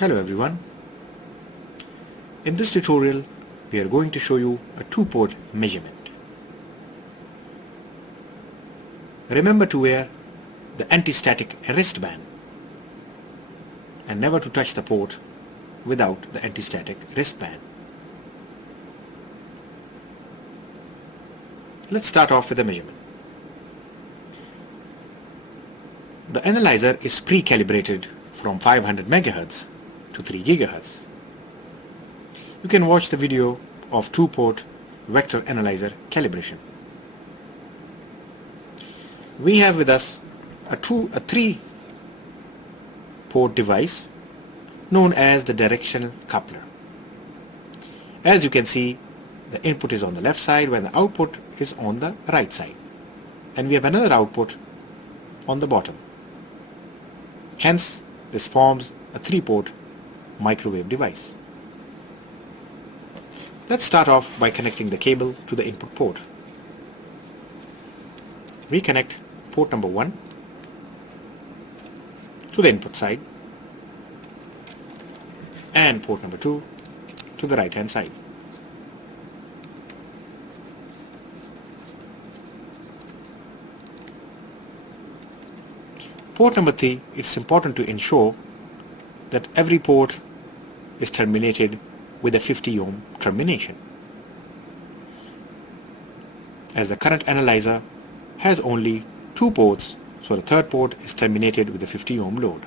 Hello everyone. In this tutorial we are going to show you a two-port measurement. Remember to wear the anti-static wristband and never to touch the port without the anti-static wristband. Let's start off with the measurement. The analyzer is pre-calibrated from 500 MHz to 3 GHz. You can watch the video of two-port vector analyzer calibration. We have with us a 3-port device known as the directional coupler. As you can see, the input is on the left side when the output is on the right side, and we have another output on the bottom. Hence, this forms a 3-port microwave device. Let's start off by connecting the cable to the input port. We connect port number 1 to the input side and port number 2 to the right hand side. Port number 3, it's important to ensure that every port is terminated with a 50 ohm termination, as the current analyzer has only 2 ports, so the third port is terminated with a 50 ohm load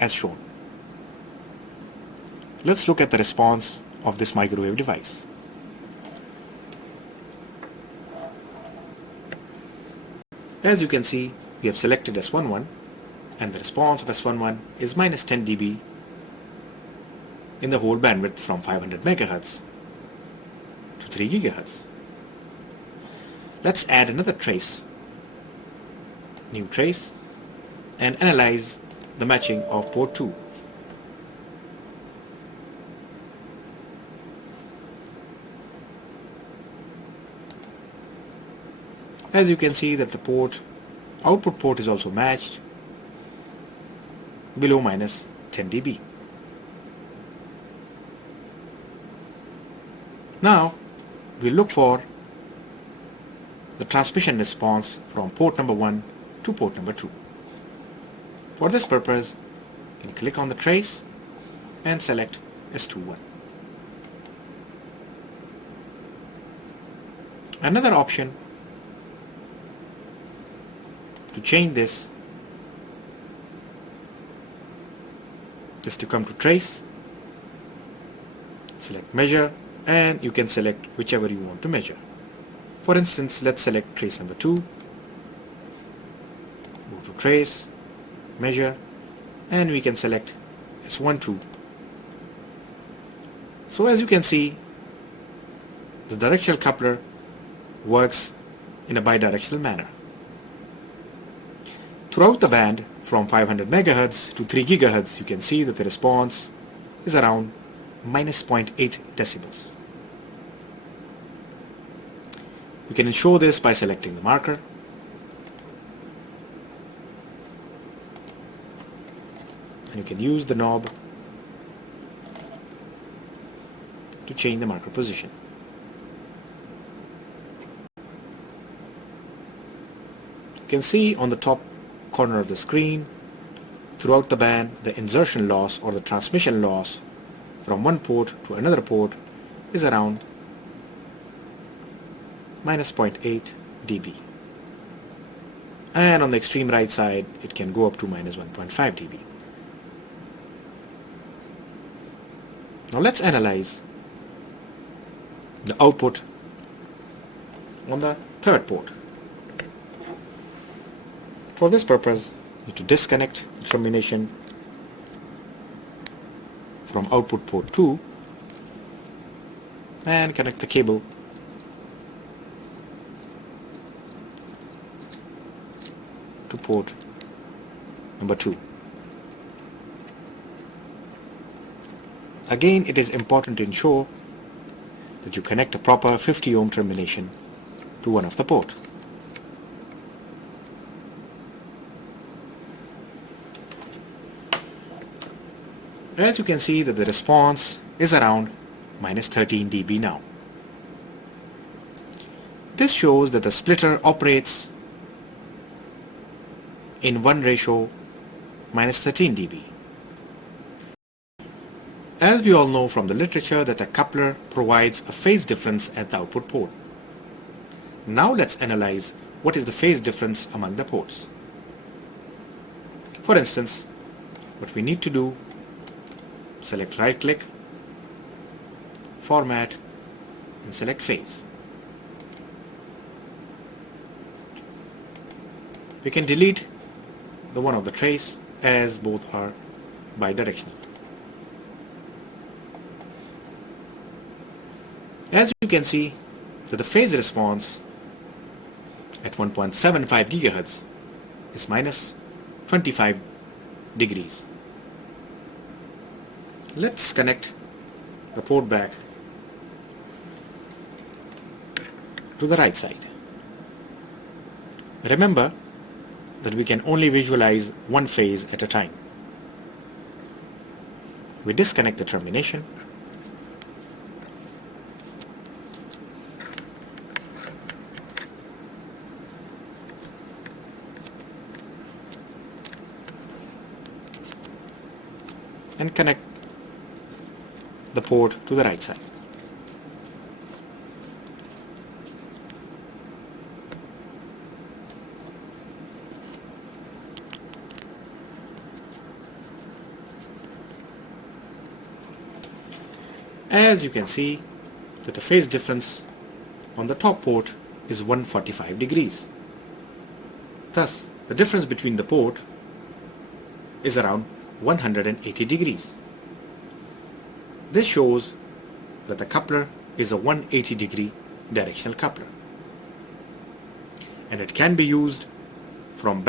as shown. Let's look at the response of this microwave device. As you can see, we have selected S11 and the response of S11 is minus 10 dB in the whole bandwidth from 500 MHz to 3 GHz. Let's add another trace, new trace, and analyze the matching of port 2. As you can see that the output port is also matched below minus 10 dB. Now we look for the transmission response from port number 1 to port number 2. For this purpose, you can click on the trace and select S21. Another option to change this is to come to trace, select measure, and you can select whichever you want to measure. For instance, let's select trace number 2, go to trace, measure, and we can select S12. So as you can see, the directional coupler works in a bidirectional manner. Throughout the band from 500 MHz to 3 GHz, you can see that the response is around minus 0.8 decibels. You can ensure this by selecting the marker, and you can use the knob to change the marker position. You can see on the top corner of the screen, throughout the band, the insertion loss or the transmission loss from one port to another port is around minus 0.8 dB, and on the extreme right side it can go up to minus 1.5 dB. Now let's analyze the output on the third port. For this purpose, you need to disconnect the termination from output port 2 and connect the cable to port number 2. Again, it is important to ensure that you connect a proper 50 ohm termination to one of the port. As you can see that the response is around minus 13 dB now. This shows that the splitter operates in 1 ratio minus 13 dB. As we all know from the literature that the coupler provides a phase difference at the output port. Now let's analyze what is the phase difference among the ports. For instance, what we need to do, select right click, format, and select phase. We can delete the one of the trace as both are bidirectional. As you can see that the phase response at 1.75 GHz is minus 25 degrees. Let's connect the port back to the right side. Remember that we can only visualize one phase at a time. We disconnect the termination and connect the port to the right side. As you can see that the phase difference on the top port is 145 degrees. Thus, the difference between the port is around 180 degrees. This shows that the coupler is a 180 degree directional coupler, and it can be used from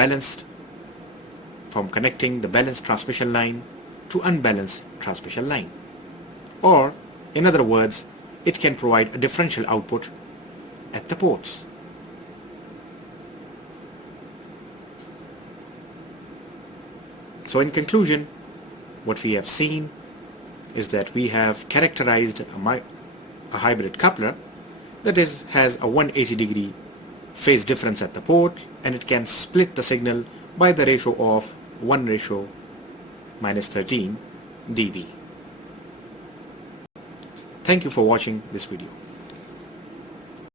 connecting the balanced transmission line to unbalanced transmission line, or in other words, it can provide a differential output at the ports. So in conclusion, what we have seen is that we have characterized a hybrid coupler that has a 180 degree phase difference at the port, and it can split the signal by the ratio of 1 ratio minus 13 dB. Thank you for watching this video.